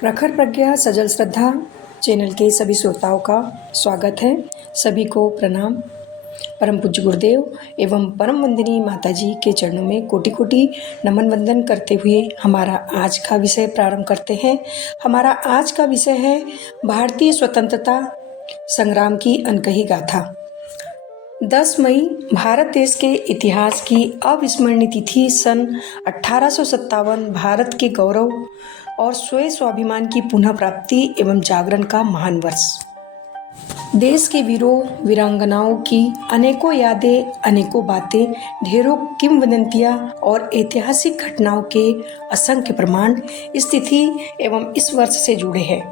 प्रखर प्रज्ञा सजल श्रद्धा चैनल के सभी श्रोताओं का स्वागत है। सभी को प्रणाम। परम पूज्य गुरुदेव एवं परम वंदनीय माता जी के चरणों में कोटि कोटि नमन वंदन करते हुए हमारा आज का विषय प्रारंभ करते हैं। हमारा आज का विषय है भारतीय स्वतंत्रता संग्राम की अनकही गाथा। 10 मई भारत देश के इतिहास की अविस्मरणीय तिथि। सन 1857 भारत के गौरव और स्वयं स्वाभिमान की पुनः प्राप्ति एवं जागरण का महान वर्ष। देश के वीरों वीरांगनाओं की अनेकों यादें, अनेकों बातें, ढेरों किंवदंतियां और ऐतिहासिक घटनाओं के असंख्य प्रमाण इस तिथि एवं इस वर्ष से जुड़े हैं।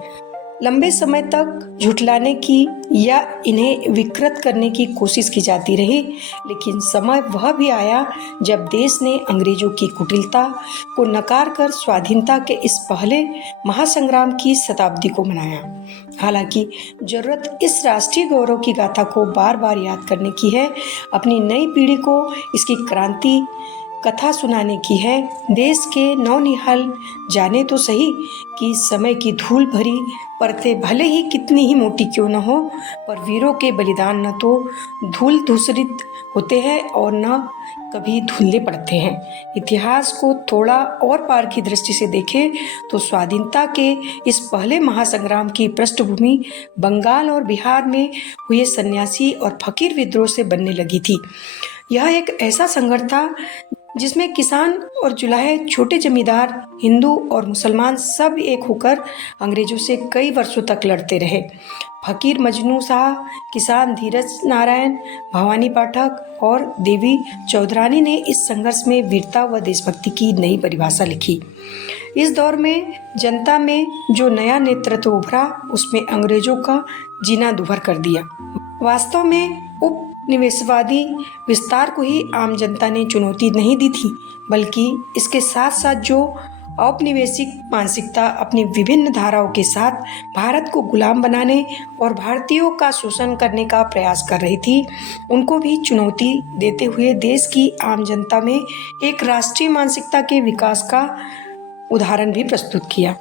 लंबे समय तक झुठलाने की या इन्हें विकृत करने की कोशिश की जाती रही, लेकिन समय वह भी आया जब देश ने अंग्रेजों की कुटिलता को नकार कर स्वाधीनता के इस पहले महासंग्राम की शताब्दी को मनाया। हालांकि जरूरत इस राष्ट्रीय गौरव की गाथा को बार बार याद करने की है, अपनी नई पीढ़ी को इसकी क्रांति कथा सुनाने की है। देश के नौनिहाल जाने तो सही कि समय की धूल भरी परतें भले ही कितनी ही मोटी क्यों न हो, पर वीरों के बलिदान न तो धूल धूसरित होते हैं और न कभी धुंधले पड़ते हैं। इतिहास को थोड़ा और पार की दृष्टि से देखें तो स्वाधीनता के इस पहले महासंग्राम की पृष्ठभूमि बंगाल और बिहार में हुए सन्यासी और फकीर विद्रोह से बनने लगी थी। यह एक ऐसा संघर्ष था जिसमें किसान और जुलाहे, छोटे जमींदार, हिंदू और मुसलमान सब एक होकर अंग्रेजों से कई वर्षों तक लड़ते रहे। फकीर मजनू शाह, किसान धीरज नारायण, भवानी पाठक और देवी चौधरानी ने इस संघर्ष में वीरता व देशभक्ति की नई परिभाषा लिखी। इस दौर में जनता में जो नया नेतृत्व उभरा, उसमें अंग्रेजों का जीना दुभर कर दिया। वास्तव में उपनिवेशवादी विस्तार को ही आम जनता ने चुनौती नहीं दी थी, बल्कि इसके साथ साथ जो औपनिवेशिक मानसिकता अपनी विभिन्न धाराओं के साथ भारत को गुलाम बनाने और भारतीयों का शोषण करने का प्रयास कर रही थी, उनको भी चुनौती देते हुए देश की आम जनता में एक राष्ट्रीय मानसिकता के विकास का उदाहरण भी प्रस्तुत किया।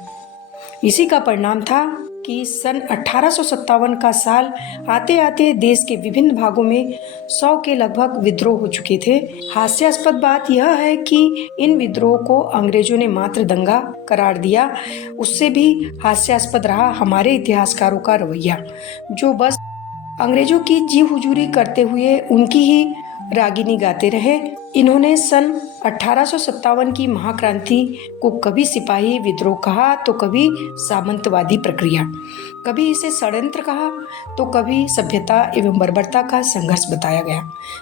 इसी का परिणाम था कि सन 1857 का साल आते आते देश के विभिन्न भागों में 100 के लगभग विद्रोह हो चुके थे। हास्यास्पद बात यह है कि इन विद्रोह को अंग्रेजों ने मात्र दंगा करार दिया। उससे भी हास्यास्पद रहा हमारे इतिहासकारों का रवैया, जो बस अंग्रेजों की जी हुजूरी करते हुए उनकी ही रागिनी गाते रहे। इन्होंने सन 1857 की महाक्रांति को कभी सिपाही विद्रोह कहा तो कभी सामंतवादी प्रक्रिया, कभी इसे षड्यंत्र कहा तो कभी सभ्यता एवं बर्बरता का संघर्ष बताया गया,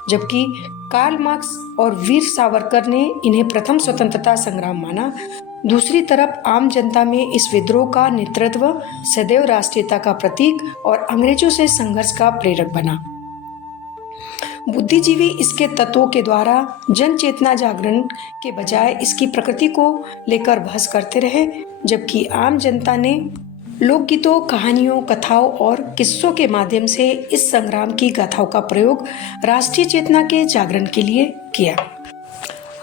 जबकि कार्ल मार्क्स और वीर सावरकर ने इन्हें प्रथम स्वतंत्रता संग्राम माना। दूसरी तरफ आम जनता में इस विद्रोह का नेतृत्व सदैव राष्ट्रीयता का प्रतीक और अंग्रेजों से संघर्ष का प्रेरक बना। बुद्धिजीवी इसके तत्वों के द्वारा जन चेतना जागरण के बजाय इसकी प्रकृति को लेकर बहस करते रहे, जबकि आम जनता ने लोकगीतों, कहानियों, कथाओं और किस्सों के माध्यम से इस संग्राम की गाथाओं का प्रयोग राष्ट्रीय चेतना के जागरण के लिए किया।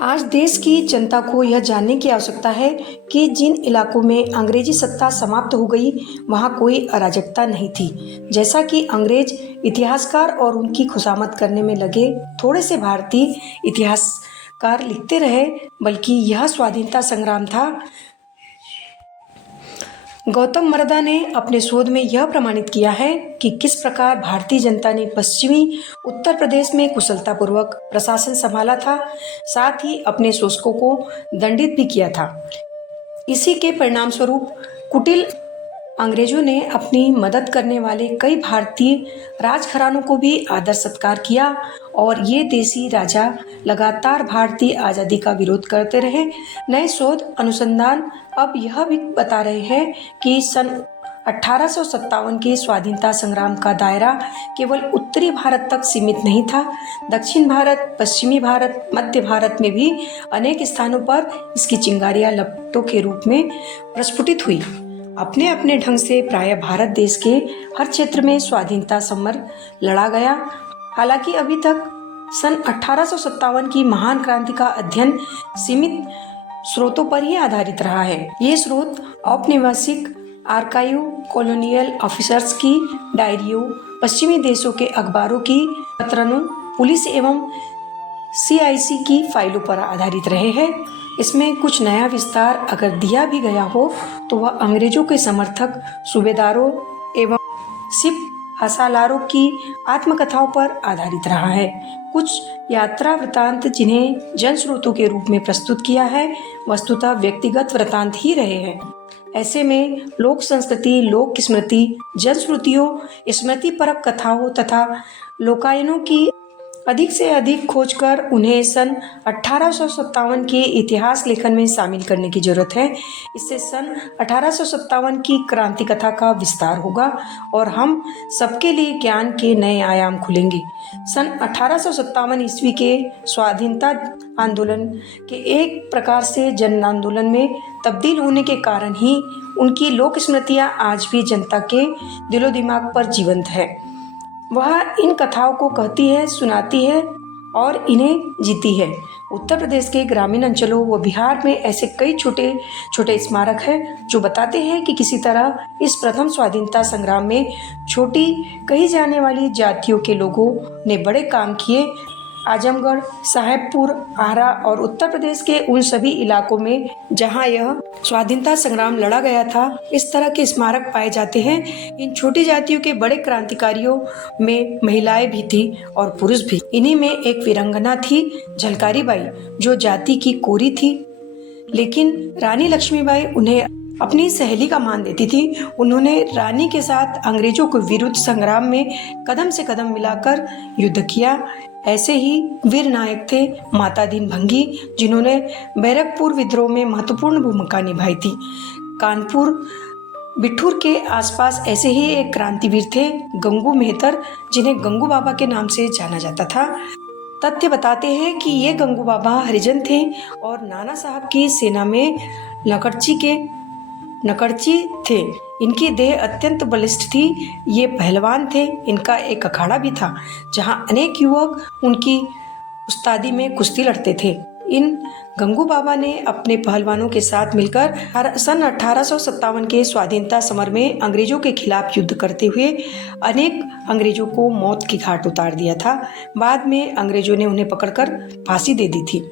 आज देश की जनता को यह जानने की आवश्यकता है कि जिन इलाकों में अंग्रेजी सत्ता समाप्त हो गई, वहाँ कोई अराजकता नहीं थी। जैसा कि अंग्रेज इतिहासकार और उनकी खुशामद करने में लगे थोड़े से भारतीय इतिहासकार लिखते रहे, बल्कि यह स्वाधीनता संग्राम था। गौतम मरदा ने अपने शोध में यह प्रमाणित किया है कि किस प्रकार भारतीय जनता ने पश्चिमी उत्तर प्रदेश में कुशलतापूर्वक प्रशासन संभाला था, साथ ही अपने शोषकों को दंडित भी किया था। इसी के परिणाम स्वरूप कुटिल अंग्रेजों ने अपनी मदद करने वाले कई भारतीय राजघरानों को भी आदर सत्कार किया और ये देसी राजा लगातार भारतीय आज़ादी का विरोध करते रहे। नए शोध अनुसंधान अब यह भी बता रहे हैं कि सन 1857 के स्वाधीनता संग्राम का दायरा केवल उत्तरी भारत तक सीमित नहीं था। दक्षिण भारत, पश्चिमी भारत, मध्य भारत में भी अनेक स्थानों पर इसकी चिंगारियां लपटों के रूप में प्रस्फुटित हुई। अपने अपने ढंग से प्रायः भारत देश के हर क्षेत्र में स्वाधीनता समर लड़ा गया। हालांकि अभी तक सन 1857 की महान क्रांति का अध्ययन सीमित स्रोतों पर ही आधारित रहा है। ये स्रोत औपनिवेशिक आर्काइव, कॉलोनियल ऑफिसर्स की डायरियों, पश्चिमी देशों के अखबारों की कतरनों, पुलिस एवं CIC की फाइलों पर आधारित रहे हैं। इसमें कुछ नया विस्तार अगर दिया भी गया हो तो वह अंग्रेजों के समर्थक सूबेदारों एवं सिप हसालारों की आत्मकथाओं पर आधारित रहा है। कुछ यात्रा वृतांत जिन्हें जन स्रोतों के रूप में प्रस्तुत किया है, वस्तुतः व्यक्तिगत वृतांत ही रहे हैं। ऐसे में लोक संस्कृति, लोक स्मृति, जन श्रुतियों, स्मृति परक कथाओं तथा लोकायनों की अधिक से अधिक खोज कर उन्हें सन 1857 के इतिहास लेखन में शामिल करने की जरूरत है। इससे सन 1857 की क्रांति कथा का विस्तार होगा और हम सबके लिए ज्ञान के नए आयाम खुलेंगे। सन 1857 ईस्वी के स्वाधीनता आंदोलन के एक प्रकार से जन आंदोलन में तब्दील होने के कारण ही उनकी लोक स्मृतियाँ आज भी जनता के दिलो दिमाग पर जीवंत है। वह इन कथाओं को कहती है, सुनाती है और इन्हें जीती है। उत्तर प्रदेश के ग्रामीण अंचलों व बिहार में ऐसे कई छोटे छोटे स्मारक हैं जो बताते हैं कि किसी तरह इस प्रथम स्वाधीनता संग्राम में छोटी कही जाने वाली जातियों के लोगों ने बड़े काम किए। आजमगढ़, साहेबपुर, आरा और उत्तर प्रदेश के उन सभी इलाकों में जहां यह स्वाधीनता संग्राम लड़ा गया था, इस तरह के स्मारक पाए जाते हैं। इन छोटी जातियों के बड़े क्रांतिकारियों में महिलाएं भी थी और पुरुष भी। इन्हीं में एक वीरांगना थी, झलकारी बाई, जो जाति की कोरी थी, लेकिन रानी लक्ष्मीबाई उन्हें अपनी सहेली का मान देती थी। उन्होंने रानी के साथ अंग्रेजों के विरुद्ध संग्राम में कदम से कदम मिलाकर युद्ध किया। ऐसे ही वीर नायक थे माता दीन भंगी, जिन्होंने बैरकपुर विद्रोह में महत्वपूर्ण भूमिका निभाई थी। कानपुर बिठूर के आसपास ऐसे ही एक क्रांतिवीर थे गंगू मेहतर, जिन्हें गंगू बाबा के नाम से जाना जाता था। तथ्य बताते हैं कि ये गंगू बाबा हरिजन थे और नाना साहब की सेना में नकड़ची थे। इनकी देह अत्यंत बलिष्ठ थी। ये पहलवान थे। इनका एक अखाड़ा भी था जहां अनेक युवक उनकी उस्तादी में कुश्ती लड़ते थे। इन गंगू बाबा ने अपने पहलवानों के साथ मिलकर सन 1857 के स्वाधीनता समर में अंग्रेजों के खिलाफ युद्ध करते हुए अनेक अंग्रेजों को मौत की घाट उतार दिया था। बाद में अंग्रेजों ने उन्हें पकड़कर फांसी दे दी थी।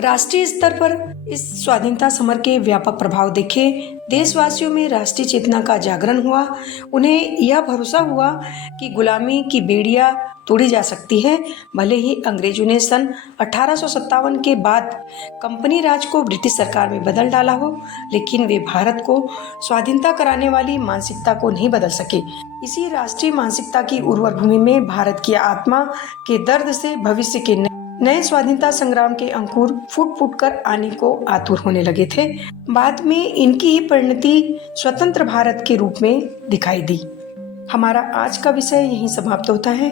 राष्ट्रीय स्तर पर इस स्वाधीनता समर के व्यापक प्रभाव देखे। देशवासियों में राष्ट्रीय चेतना का जागरण हुआ। उन्हें यह भरोसा हुआ कि गुलामी की बेड़ियां तोड़ी जा सकती है। भले ही अंग्रेजों ने सन 1857 के बाद कंपनी राज को ब्रिटिश सरकार में बदल डाला हो, लेकिन वे भारत को स्वाधीनता कराने वाली मानसिकता को नहीं बदल सके। इसी राष्ट्रीय मानसिकता की उर्वर भूमि में भारत की आत्मा के दर्द से भविष्य के नए स्वाधीनता संग्राम के अंकुर फूट फूट कर आने को आतुर होने लगे थे। बाद में इनकी ही परिणति स्वतंत्र भारत के रूप में दिखाई दी। हमारा आज का विषय यहीं समाप्त होता है।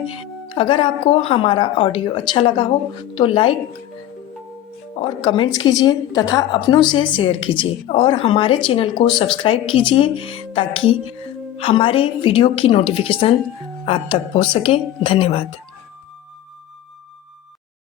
अगर आपको हमारा ऑडियो अच्छा लगा हो तो लाइक और कमेंट्स कीजिए तथा अपनों से शेयर कीजिए और हमारे चैनल को सब्सक्राइब कीजिए ताकि हमारे वीडियो की नोटिफिकेशन आप तक पहुंच सके। धन्यवाद।